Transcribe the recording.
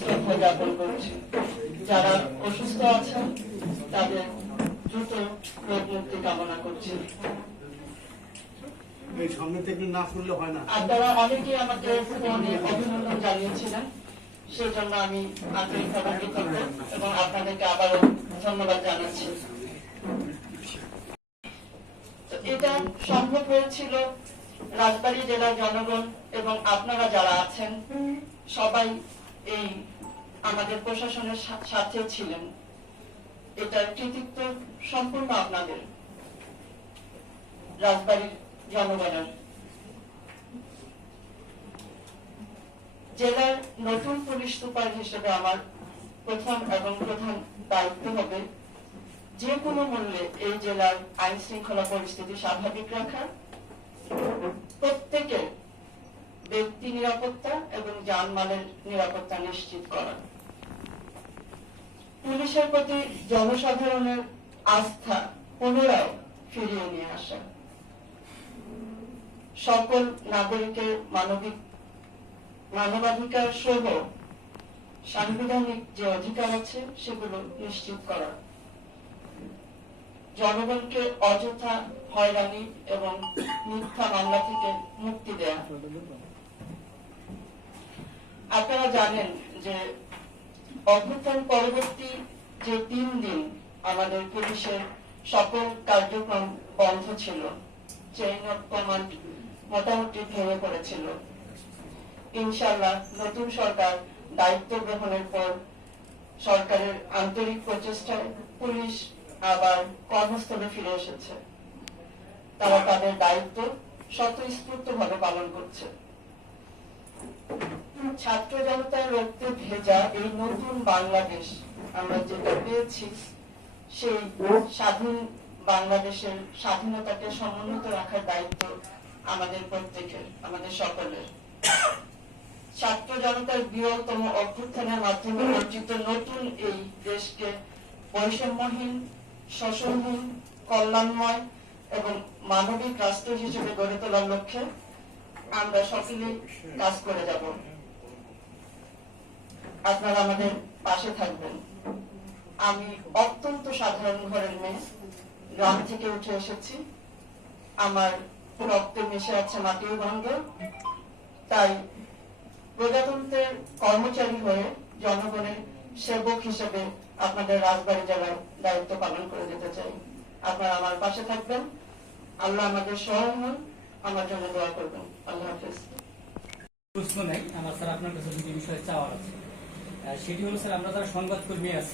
শ্রদ্ধা জ্ঞাপন করছি। যারা অসুস্থ আছেন তাদের দ্রুত রোগ মুক্তি কামনা করছি। আপনারা অনেকেই আমাকে ফোনে অভিনন্দন জানিয়েছিলেন, সেই জন্য আমি আন্তরিকভাবে কৃতজ্ঞ এবং আপনাদেরকে আবারও ধন্যবাদ জানাচ্ছি। এটা সম্ভব হয়েছিল রাজবাড়ী জেলার জনগণ এবং আপনারা যারা আছেন সবাই এই আমাদের প্রশাসনের সাথে ছিলেন। এটার কৃতিত্ব সম্পূর্ণ আপনাদের, রাজবাড়ীর জনগণের। জেলার নতুন পুলিশ সুপার হিসেবে আমার প্রথম এবং প্রধান দায়িত্ব হবে যে কোনো মূল্যে এই জেলার আইন শৃঙ্খলা পরিস্থিতি স্বাভাবিক রাখা, প্রত্যেকের ব্যক্তি নিরাপত্তা এবং জানমালের নিরাপত্তা নিশ্চিত করা, পুলিশের প্রতি জনসাধারণের আস্থা পুনরায় ফিরিয়ে নিয়ে আসা, সকল নাগরিকের মানবাধিকার সহ সাংবিধানিক যে অধিকার আছে সেগুলো নিশ্চিত করা, জনগণকে অযথা হয়রানি এবং মিথ্যা মামলা থেকে মুক্তি দেয়া। আপনারা জানেন যে অভ্যুত্থান পরবর্তী যে 3 দিন আমাদের পুলিশের সকল কার্যক্রম বন্ধ ছিল, চেইন অফ কমান্ড মোটামুটি ভেঙে পড়েছিল। ইনশাআল্লাহ নতুন সরকার দায়িত্ব গ্রহণের পর সরকারের আন্তরিক প্রচেষ্টায় পুলিশ আবার কর্মস্থলে ফিরে এসেছে। তারা তাদের দায়িত্ব স্বতঃস্ফূর্তভাবে পালন করছে। ছাত্র জনতার রক্তে ভেজা এই নতুন বাংলাদেশ আমরা যেটা পেয়েছি, সেই স্বাধীন বাংলাদেশের স্বাধীনতাকে সমুন্নত রাখার দায়িত্ব আমাদের প্রত্যেকের, আমাদের সকলের। ছাত্র জনতার বৃহত্তম অভ্যুত্থানের মাধ্যমে অর্জিত নতুন এই দেশকে বৈষম্যহীন, শোষণহীন, কল্যাণময় এবং মানবিক রাষ্ট্র হিসেবে গড়ে তোলার লক্ষ্যে আমরা সকলে কাজ করে যাব। আপনারা আমাদের পাশে থাকবেন। আমি অত্যন্ত সাধারণ ঘরের মেয়ে, গ্রাম থেকে উঠে এসেছি। আমার রক্তে মিশে আছে মাটির গন্ধ। তাই প্রজাতন্ত্রের কর্মচারী হয়ে জনগণের সেবক হিসেবে আপনাদের রাজবাড়ী জেলায় দায়িত্ব পালন করে যেতে চাই। আপনারা আমার পাশে থাকবেন। আল্লাহ আমাদের সহায় হন। আমার জন্য দোয়া করবেন। আল্লাহ হাফেজ। প্রশ্ন নাই, আমার স্যার আপনার কাছে দুটি বিষয়ে চাওয়ার আছে। সেটি হলো স্যার, আমরা যারা সংবাদকর্মী আছি